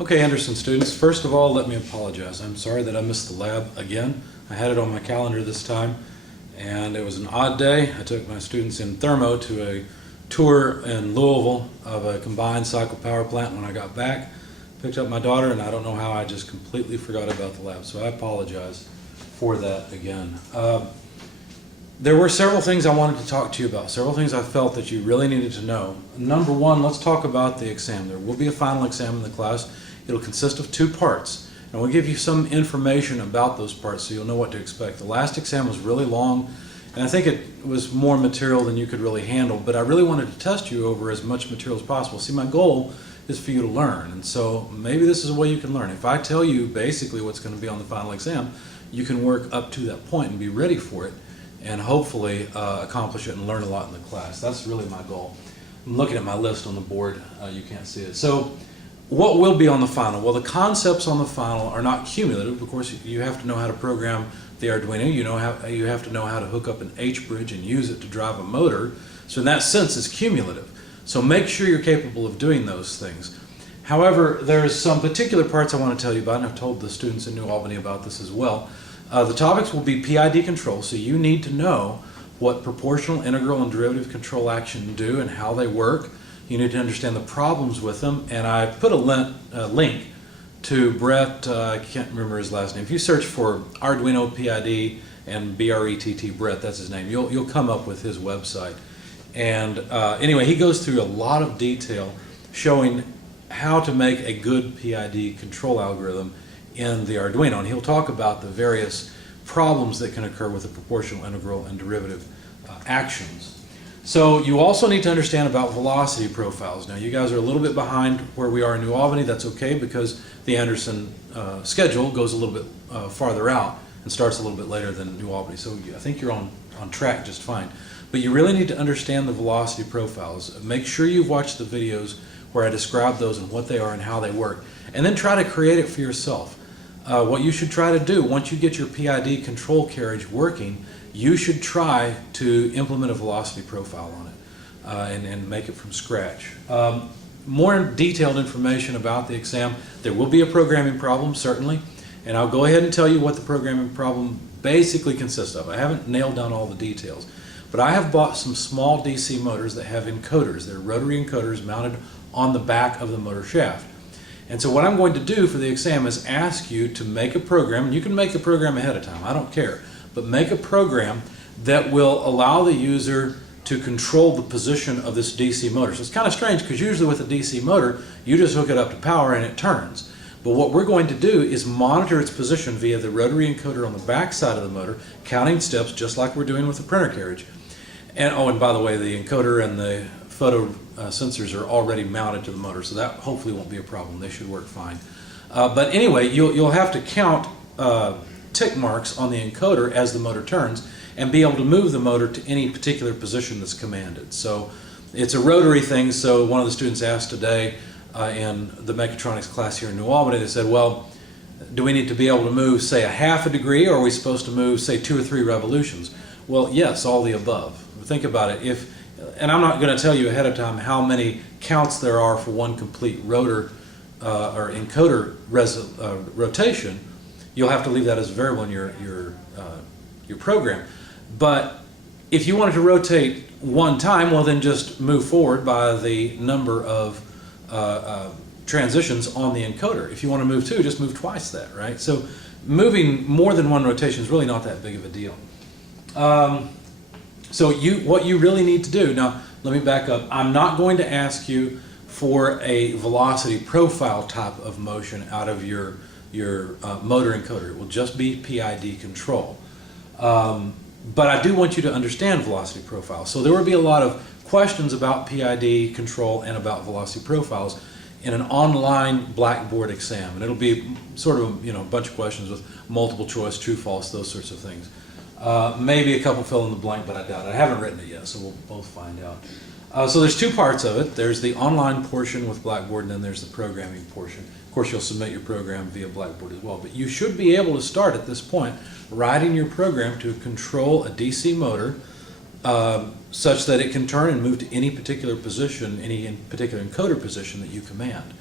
Okay, Anderson students, first of all, let me apologize. I'm sorry that I missed the lab again. I had it on my calendar this time, and it was an odd day. I took my students in thermo to a tour in Louisville of a combined cycle power plant. When I got back, picked up my daughter, and I don't know how I just completely forgot about the lab, so I apologize for that again. There were several things I wanted to talk to you about, several things I felt that you really needed to know. Number one, let's talk about the exam. There will be a final exam in the class. It'll consist of 2 parts, and we'll give you some information about those parts so you'll know what to expect. The last exam was really long, and I think it was more material than you could really handle, but I really wanted to test you over as much material as possible. See, my goal is for you to learn, and so maybe this is a way you can learn. If I tell you basically what's going to be on the final exam, you can work up to that point and be ready for it, and hopefully accomplish it and learn a lot in the class. That's really my goal. I'm looking at my list on the board. You can't see it. So what will be on the final? Well, the concepts on the final are not cumulative. Of course, you have to know how to program the Arduino. You have to know how to hook up an H-bridge and use it to drive a motor. So in that sense, it's cumulative. So make sure you're capable of doing those things. However, there's some particular parts I want to tell you about, and I've told the students in New Albany about this as well. The topics will be PID control, so you need to know what proportional, integral, and derivative control action do and how they work. You need to understand the problems with them, and I put a link to Brett, I can't remember his last name. If you search for Arduino PID and BRETT Brett, that's his name, you'll come up with his website. And anyway, he goes through a lot of detail showing how to make a good PID control algorithm in the Arduino, and he'll talk about the various problems that can occur with the proportional, integral, and derivative actions. So you also need to understand about velocity profiles. Now, you guys are a little bit behind where we are in New Albany. That's okay, because the Anderson schedule goes a little bit farther out and starts a little bit later than New Albany. So I think you're on track just fine. But you really need to understand the velocity profiles. Make sure you've watched the videos where I describe those and what they are and how they work. And then try to create it for yourself. What you should try to do, once you get your PID control carriage working, you should try to implement a velocity profile on it and make it from scratch. More detailed information about the exam. There will be a programming problem, certainly, and I'll go ahead and tell you what the programming problem basically consists of. I haven't nailed down all the details, but I have bought some small DC motors that have encoders. They're rotary encoders mounted on the back of the motor shaft. And so what I'm going to do for the exam is ask you to make a program, and you can make the program ahead of time, I don't care, but make a program that will allow the user to control the position of this DC motor. So it's kind of strange, because usually with a DC motor, you just hook it up to power and it turns. But what we're going to do is monitor its position via the rotary encoder on the back side of the motor, counting steps just like we're doing with the printer carriage. And oh, and by the way, the encoder and the photo sensors are already mounted to the motor, so that hopefully won't be a problem. They should work fine. But anyway, you'll have to count tick marks on the encoder as the motor turns and be able to move the motor to any particular position that's commanded. So it's a rotary thing, so one of the students asked today in the mechatronics class here in New Albany, they said, well, do we need to be able to move, say, a half a degree, or are we supposed to move, say, 2 or 3 revolutions? Well, yes, all the above. Think about it. And I'm not going to tell you ahead of time how many counts there are for one complete rotor or encoder rotation. You'll have to leave that as a variable in your program. But if you wanted to rotate one time, well, then just move forward by the number of transitions on the encoder. If you want to move 2, just move twice that, right? So moving more than one rotation is really not that big of a deal. So what you really need to do, now let me back up, I'm not going to ask you for a velocity profile type of motion out of your motor encoder. It will just be PID control. But I do want you to understand velocity profile. So there will be a lot of questions about PID control and about velocity profiles in an online Blackboard exam. And it'll be sort of a bunch of questions with multiple choice, true, false, those sorts of things. Maybe a couple fill in the blank, but I doubt it. I haven't written it yet, so we'll both find out. So there's 2 parts of it. There's the online portion with Blackboard, and then there's the programming portion. Of course, you'll submit your program via Blackboard as well. But you should be able to start at this point writing your program to control a DC motor such that it can turn and move to any particular position, any particular encoder position that you command.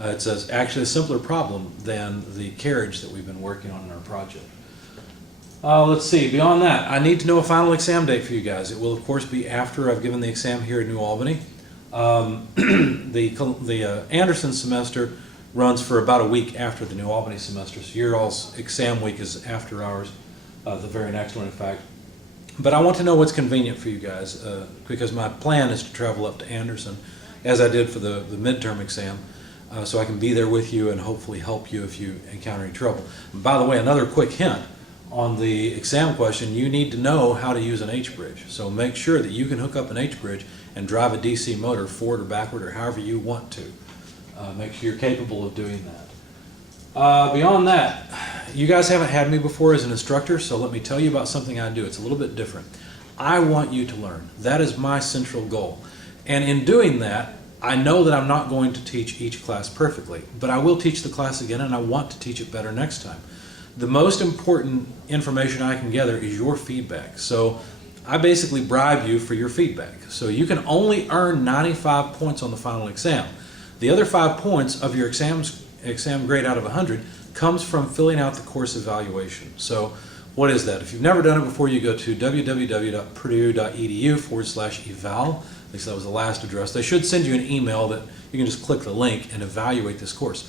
It's actually a simpler problem than the carriage that we've been working on in our project. Let's see, beyond that, I need to know a final exam date for you guys. It will of course be after I've given the exam here in New Albany. The Anderson semester runs for about a week after the New Albany semester, so your all's exam week is after ours, the very next one in fact. But I want to know what's convenient for you guys, because my plan is to travel up to Anderson, as I did for the midterm exam, so I can be there with you and hopefully help you if you encounter any trouble. And by the way, another quick hint on the exam question, you need to know how to use an H-bridge. So make sure that you can hook up an H-bridge and drive a DC motor forward or backward or however you want to. Make sure you're capable of doing that. Beyond that, you guys haven't had me before as an instructor, so let me tell you about something I do. It's a little bit different. I want you to learn. That is my central goal. And in doing that, I know that I'm not going to teach each class perfectly, but I will teach the class again and I want to teach it better next time. The most important information I can gather is your feedback. So I basically bribe you for your feedback. So you can only earn 95 points on the final exam. The other 5 points of your exam grade out of 100 comes from filling out the course evaluation. So what is that? If you've never done it before, you go to www.purdue.edu/eval. At least that was the last address. They should send you an email that you can just click the link and evaluate this course.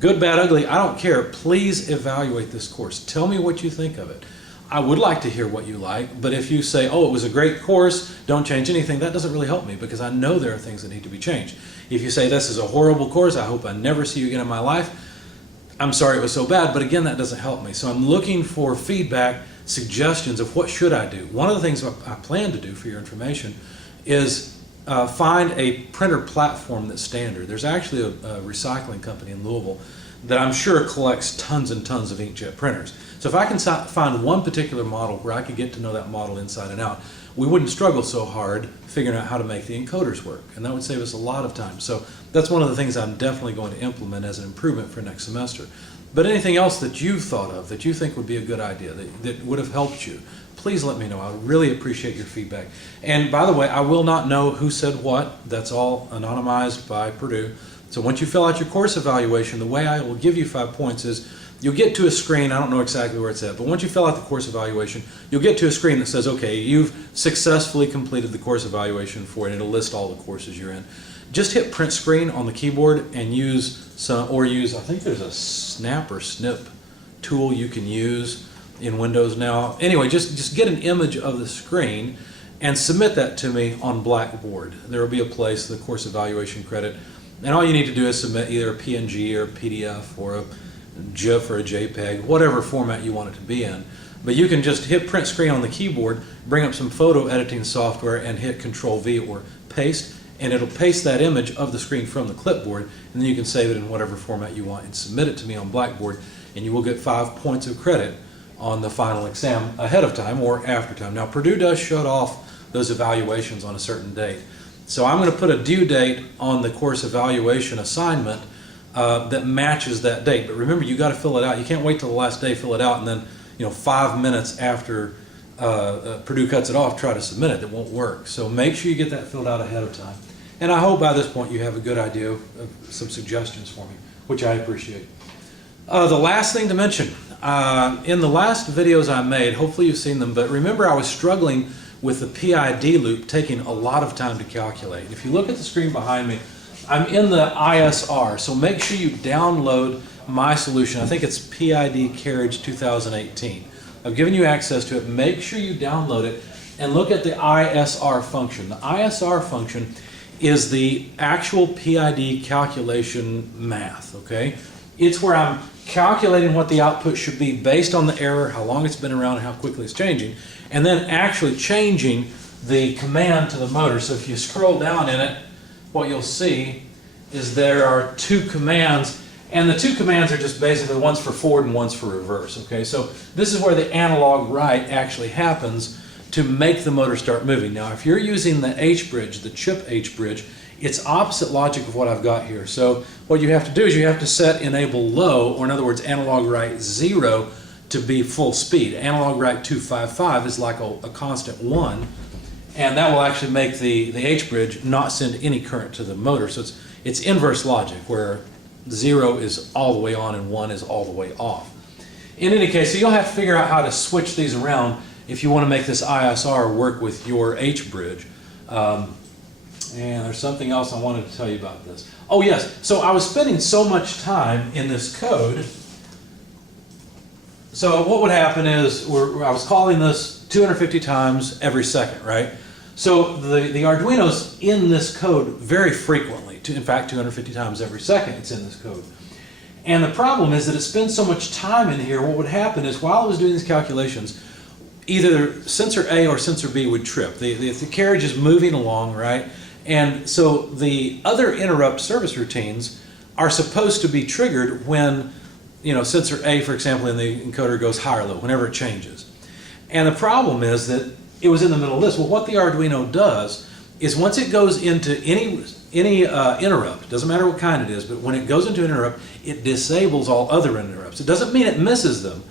Good, bad, ugly, I don't care. Please evaluate this course. Tell me what you think of it. I would like to hear what you like, but if you say, oh, it was a great course, don't change anything, that doesn't really help me because I know there are things that need to be changed. If you say this is a horrible course, I hope I never see you again in my life, I'm sorry it was so bad, but again, that doesn't help me. So I'm looking for feedback, suggestions of what should I do. One of the things I plan to do for your information is find a printer platform that's standard. There's actually a recycling company in Louisville that I'm sure collects tons and tons of inkjet printers. So if I can find one particular model where I could get to know that model inside and out, we wouldn't struggle so hard figuring out how to make the encoders work, and that would save us a lot of time. So that's one of the things I'm definitely going to implement as an improvement for next semester. But anything else that you've thought of that you think would be a good idea, that would have helped you, please let me know. I would really appreciate your feedback. And by the way, I will not know who said what. That's all anonymized by Purdue. So once you fill out your course evaluation, the way I will give you 5 points is you'll get to a screen, I don't know exactly where it's at, but once you fill out the course evaluation, you'll get to a screen that says, okay, you've successfully completed the course evaluation for it, and it'll list all the courses you're in. Just hit print screen on the keyboard and use I think there's a snap or snip tool you can use in Windows now. Anyway, just get an image of the screen and submit that to me on Blackboard. There will be a place, the course evaluation credit, and all you need to do is submit either a PNG or a PDF or a GIF or a JPEG, whatever format you want it to be in. But you can just hit print screen on the keyboard, bring up some photo editing software and hit Control-V or paste, and it'll paste that image of the screen from the clipboard, and then you can save it in whatever format you want and submit it to me on Blackboard, and you will get 5 points of credit on the final exam ahead of time or after time. Now Purdue does shut off those evaluations on a certain date. So I'm going to put a due date on the course evaluation assignment that matches that date. But remember, you got to fill it out. You can't wait till the last day, fill it out, and then 5 minutes after Purdue cuts it off, try to submit it. It won't work. So make sure you get that filled out ahead of time. And I hope by this point you have a good idea of some suggestions for me, which I appreciate. The last thing to mention, in the last videos I made, hopefully you've seen them, but remember I was struggling with the PID loop taking a lot of time to calculate. If you look at the screen behind me, I'm in the ISR, so make sure you download my solution. I think it's PID Carriage 2018. I've given you access to it. Make sure you download it and look at the ISR function. The ISR function is the actual PID calculation math, okay? It's where I'm calculating what the output should be based on the error, how long it's been around, and how quickly it's changing, and then actually changing the command to the motor. So if you scroll down in it, what you'll see is there are 2 commands, and the 2 commands are just basically one's for forward and one's for reverse, okay? So this is where the analog write actually happens to make the motor start moving. Now if you're using the H-bridge, the chip H-bridge, it's opposite logic of what I've got here. So what you have to do is you have to set enable low, or in other words analog write 0 to be full speed. Analog write 255 is like a constant 1, and that will actually make the H-bridge not send any current to the motor. So it's inverse logic, where 0 is all the way on and 1 is all the way off. In any case, so you'll have to figure out how to switch these around if you want to make this ISR work with your H bridge. And there's something else I wanted to tell you about this. Oh yes, so I was spending so much time in this code. So what would happen is I was calling this 250 times every second, right? So the Arduino's in this code very frequently. In fact, 250 times every second it's in this code. And the problem is that it spends so much time in here, what would happen is while I was doing these calculations, either sensor A or sensor B would trip. The carriage is moving along, right? And so the other interrupt service routines are supposed to be triggered when, sensor A, for example, in the encoder goes high or low, whenever it changes. And the problem is that it was in the middle of this. Well, what the Arduino does is once it goes into any interrupt, doesn't matter what kind it is, but when it goes into an interrupt, it disables all other interrupts. It doesn't mean it misses them.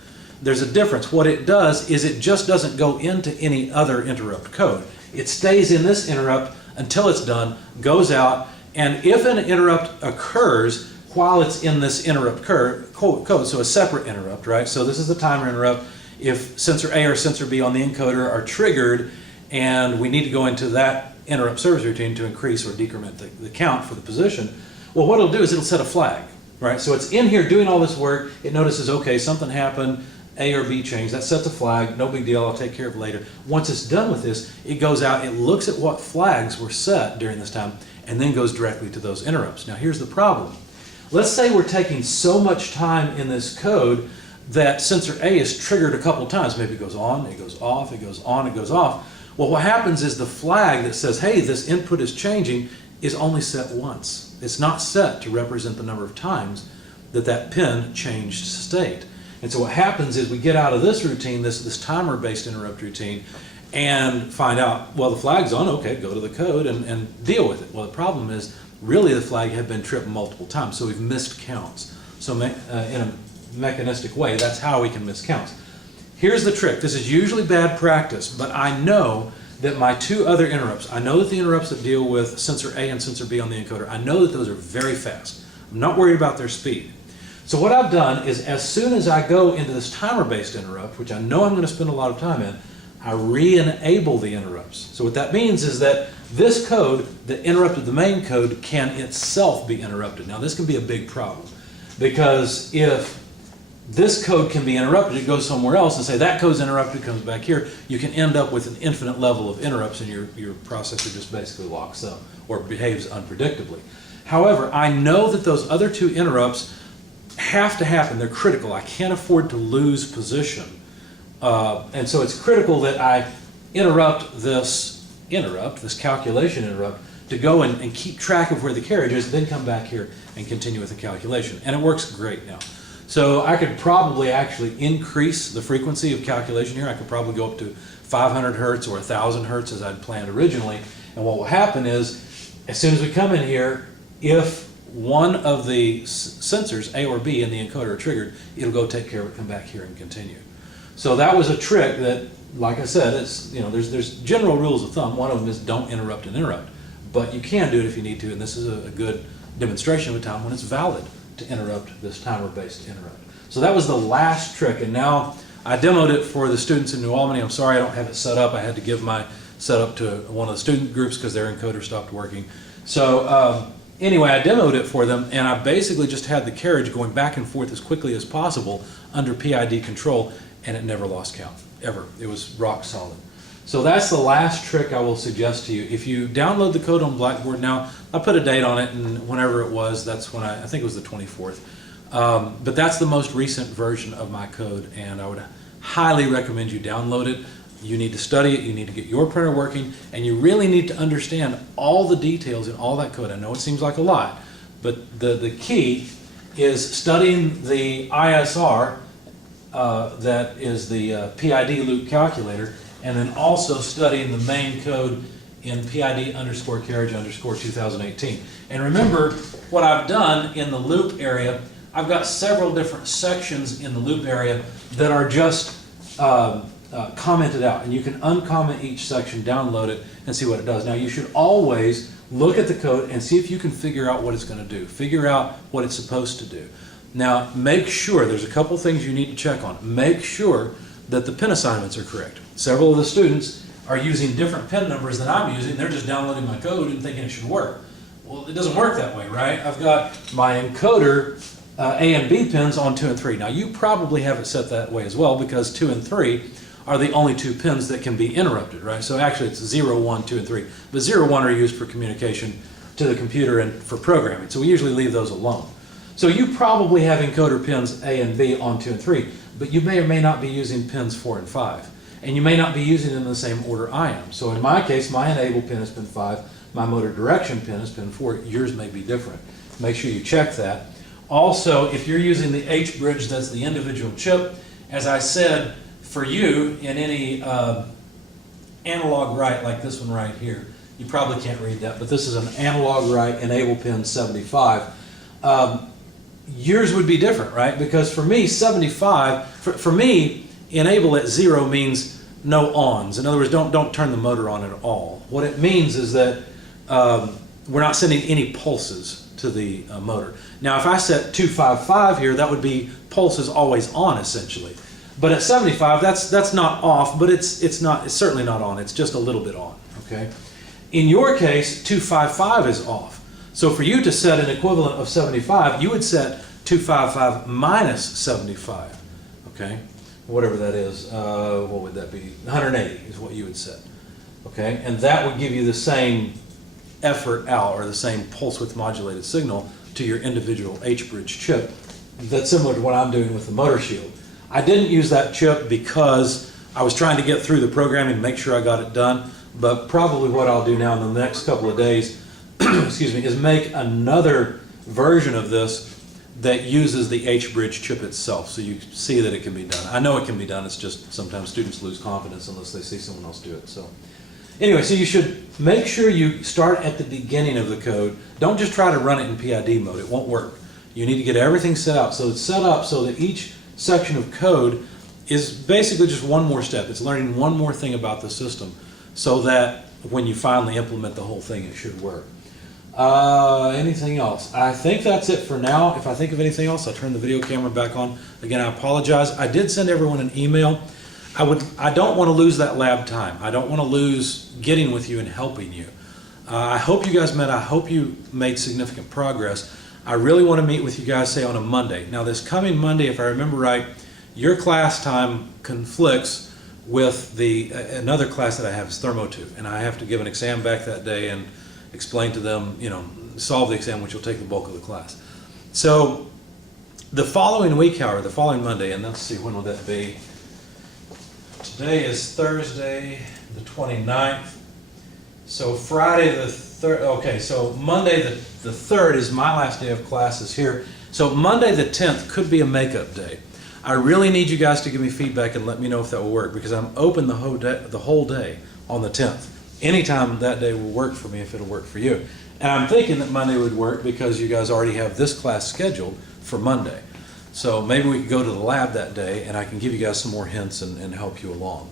There's a difference. What it does is it just doesn't go into any other interrupt code. It stays in this interrupt until it's done, goes out, and if an interrupt occurs while it's in this interrupt code, so a separate interrupt, right? So this is the timer interrupt. If sensor A or sensor B on the encoder are triggered and we need to go into that interrupt service routine to increase or decrement the count for the position, well, what it'll do is it'll set a flag, right? So it's in here doing all this work. It notices, okay, something happened, A or B changed. That sets a flag, no big deal, I'll take care of it later. Once it's done with this, it goes out, it looks at what flags were set during this time, and then goes directly to those interrupts. Now here's the problem. Let's say we're taking so much time in this code that sensor A is triggered a couple times. Maybe it goes on, it goes off, it goes on, it goes off. Well, what happens is the flag that says, hey, this input is changing, is only set once. It's not set to represent the number of times that that pin changed state. And so what happens is we get out of this routine, this timer-based interrupt routine, and find out, well, the flag's on, okay, go to the code and deal with it. Well, the problem is, really the flag had been tripped multiple times, so we've missed counts. So in a mechanistic way, that's how we can miss counts. Here's the trick. This is usually bad practice, but I know that my two other interrupts, I know that the interrupts that deal with sensor A and sensor B on the encoder, I know that those are very fast. I'm not worried about their speed. So what I've done is as soon as I go into this timer-based interrupt, which I know I'm going to spend a lot of time in, I re-enable the interrupts. So what that means is that this code that interrupted the main code can itself be interrupted. Now this can be a big problem because if this code can be interrupted, it goes somewhere else, and say that code's interrupted, comes back here, you can end up with an infinite level of interrupts and your processor just basically locks up or behaves unpredictably. However, I know that those other two interrupts have to happen. They're critical. I can't afford to lose position. And so it's critical that I interrupt this calculation interrupt, to go and keep track of where the carriage is, then come back here and continue with the calculation. And it works great now. So I could probably actually increase the frequency of calculation here. I could probably go up to 500 hertz or 1,000 hertz as I'd planned originally. And what will happen is, as soon as we come in here, if one of the sensors, A or B, in the encoder are triggered, it'll go take care of it, come back here and continue. So that was a trick that, like I said, it's, there's general rules of thumb. One of them is don't interrupt an interrupt. But you can do it if you need to, and this is a good demonstration of a time when it's valid to interrupt this timer-based interrupt. So that was the last trick, and now I demoed it for the students in New Albany. I'm sorry I don't have it set up. I had to give my setup to one of the student groups because their encoder stopped working. So anyway, I demoed it for them, and I basically just had the carriage going back and forth as quickly as possible under PID control, and it never lost count, ever. It was rock solid. So that's the last trick I will suggest to you. If you download the code on Blackboard now, I put a date on it, and whenever it was, that's when I think it was the 24th. But that's the most recent version of my code, and I would highly recommend you download it. You need to study it, you need to get your printer working, and you really need to understand all the details in all that code. I know it seems like a lot, but the key is studying the ISR, that is the PID loop calculator, and then also studying the main code in PID_carriage_2018. And remember, what I've done in the loop area, I've got several different sections in the loop area that are just commented out. And you can uncomment each section, download it, and see what it does. Now, you should always, look at the code and see if you can figure out what it's going to do. Figure out what it's supposed to do. Now, make sure, there's a couple things you need to check on. Make sure that the pin assignments are correct. Several of the students are using different pin numbers than I'm using. They're just downloading my code and thinking it should work. Well, it doesn't work that way, right? I've got my encoder A and B pins on 2 and 3. Now, you probably have it set that way as well because 2 and 3 are the only 2 pins that can be interrupted, right? So actually it's 0, 1, 2, and 3. But 0, 1 are used for communication to the computer and for programming. So we usually leave those alone. So you probably have encoder pins A and B on 2 and 3, but you may or may not be using pins 4 and 5. And you may not be using them in the same order I am. So in my case, my enable pin is pin 5, my motor direction pin is pin 4. Yours may be different. Make sure you check that. Also, if you're using the H bridge, that's the individual chip, as I said, for you in any analog write like this one right here, you probably can't read that, but this is an analog write enable pin 75. Yours would be different, right? Because for me, 75, for me, enable at 0 means no ons. In other words, don't turn the motor on at all. What it means is that we're not sending any pulses to the motor. Now, if I set 255 here, that would be pulses always on, essentially. But at 75, that's not off, but it's certainly not on. It's just a little bit on, okay? In your case, 255 is off. So for you to set an equivalent of 75, you would set 255 minus 75, okay? Whatever that is, what would that be? 180 is what you would set, okay? And that would give you the same effort out, or the same pulse width modulated signal to your individual H-bridge chip. That's similar to what I'm doing with the motor shield. I didn't use that chip because I was trying to get through the programming and make sure I got it done, but probably what I'll do now in the next couple of days excuse me, is make another version of this that uses the H-bridge chip itself, so you see that it can be done. I know it can be done, it's just sometimes students lose confidence unless they see someone else do it. So anyway, so you should make sure you start at the beginning of the code. Don't just try to run it in PID mode, it won't work. You need to get everything set up. So it's set up so that each section of code is basically just one more step. It's learning one more thing about the system so that when you finally implement the whole thing, it should work. Anything else? I think that's it for now. If I think of anything else, I'll turn the video camera back on. Again, I apologize. I did send everyone an email. I don't want to lose that lab time. I don't want to lose getting with you and helping you. I hope you guys met. I hope you made significant progress. I really want to meet with you guys, say, on a Monday. Now, this coming Monday, if I remember right, your class time conflicts with another class that I have is Thermo 2, and I have to give an exam back that day and explain to them, solve the exam, which will take the bulk of the class. So the following week, however, the following Monday, and let's see, when will that be? Today is Thursday, the 29th. So Friday the 3rd, okay, so Monday the 3rd is my last day of classes here. So Monday the 10th could be a makeup day. I really need you guys to give me feedback and let me know if that will work, because I'm open the whole day on the 10th. Anytime that day will work for me if it'll work for you. And I'm thinking that Monday would work because you guys already have this class scheduled for Monday. So maybe we could go to the lab that day and I can give you guys some more hints and help you along.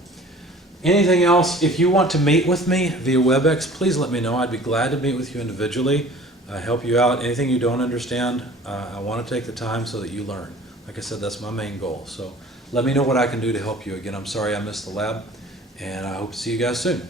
Anything else? If you want to meet with me via WebEx, please let me know. I'd be glad to meet with you individually, help you out. Anything you don't understand, I want to take the time so that you learn. Like I said, that's my main goal. So let me know what I can do to help you. Again, I'm sorry I missed the lab, and I hope to see you guys soon.